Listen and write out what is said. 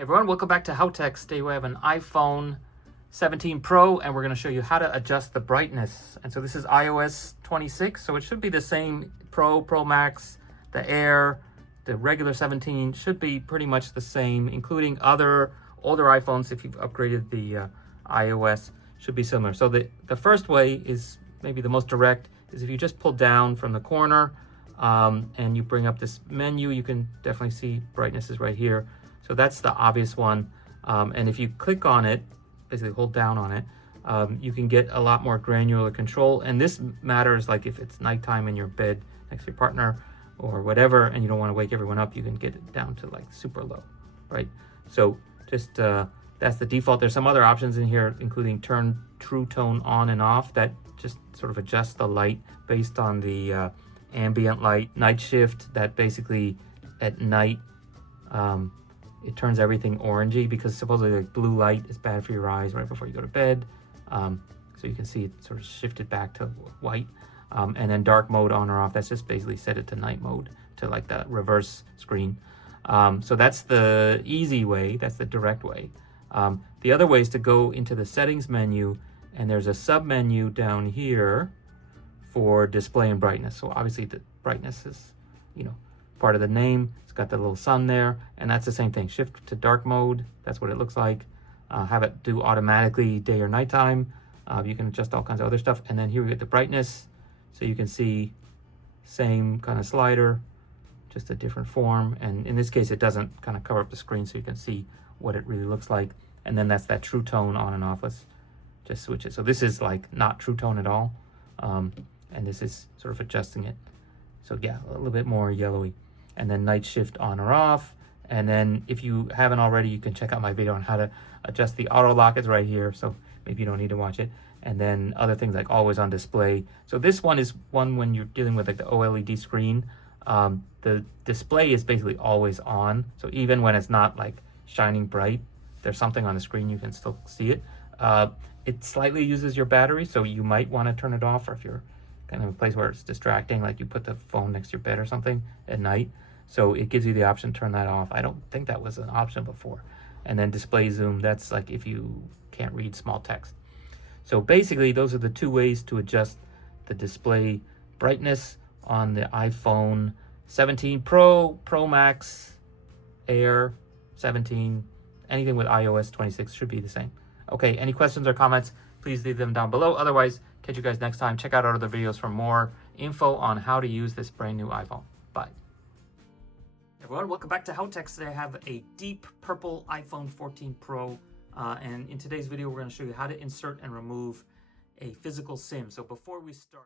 Hey everyone, welcome back to HowTechs. Today we have an iPhone 17 Pro and we're going to show you how to adjust the brightness. And so this is iOS 26, so it should be the same Pro, Pro Max, the Air, the regular 17 should be pretty much the same, including other older iPhones. If you've upgraded the iOS, should be similar. So the first way is maybe the most direct, is if you just pull down from the corner and you bring up this menu, you can definitely see brightness is right here. So that's the obvious one. And if you click on it, basically hold down on it, you can get a lot more granular control. And this matters like if it's nighttime in your bed next to your partner or whatever, and you don't want to wake everyone up, you can get it down to like super low, right? So just that's the default. There's some other options in here, including turn true tone on and off. That just sort of adjusts the light based on the ambient light. Night shift, that basically at night, it turns everything orangey because supposedly like blue light is bad for your eyes right before you go to bed. So you can see it sort of shifted back to white. And then dark mode on or off, that's just basically set it to night mode, to like that reverse screen. So that's the easy way, that's the direct way. The other way is to go into the settings menu, and there's a sub menu down here for display and brightness. So obviously the brightness is, part of the name. It's got the little sun there, and that's the same thing. Shift to dark mode, that's what it looks like. Have it do automatically day or nighttime. You can adjust all kinds of other stuff. And then here we get the brightness. So you can see same kind of slider, just a different form. And in this case, it doesn't kind of cover up the screen, so you can see what it really looks like. And then that's that true tone on and off. Let's just switch it. So this is like not true tone at all. And this is sort of adjusting it. So yeah, a little bit more yellowy. And then night shift on or off. And then if you haven't already, you can check out my video on how to adjust the auto lock. It's right here, so maybe you don't need to watch it. And then other things like always on display. So this one is one when you're dealing with like the OLED screen. The display is basically always on. So even when it's not like shining bright, there's something on the screen, you can still see it. It slightly uses your battery, so you might want to turn it off, or if you're kind of a place where it's distracting, like you put the phone next to your bed or something at night. So it gives you the option to turn that off. I don't think that was an option before. And then display zoom, that's like if you can't read small text. So basically, those are the two ways to adjust the display brightness on the iPhone 17 Pro, Pro Max, Air, 17, anything with iOS 26 should be the same. Okay, any questions or comments, please leave them down below. Otherwise, catch you guys next time. Check out our other videos for more info on how to use this brand new iPhone. Bye. Everyone, welcome back to HowTechs. Today I have a deep purple iPhone 14 Pro. And in today's video, we're going to show you how to insert and remove a physical SIM. So before we start...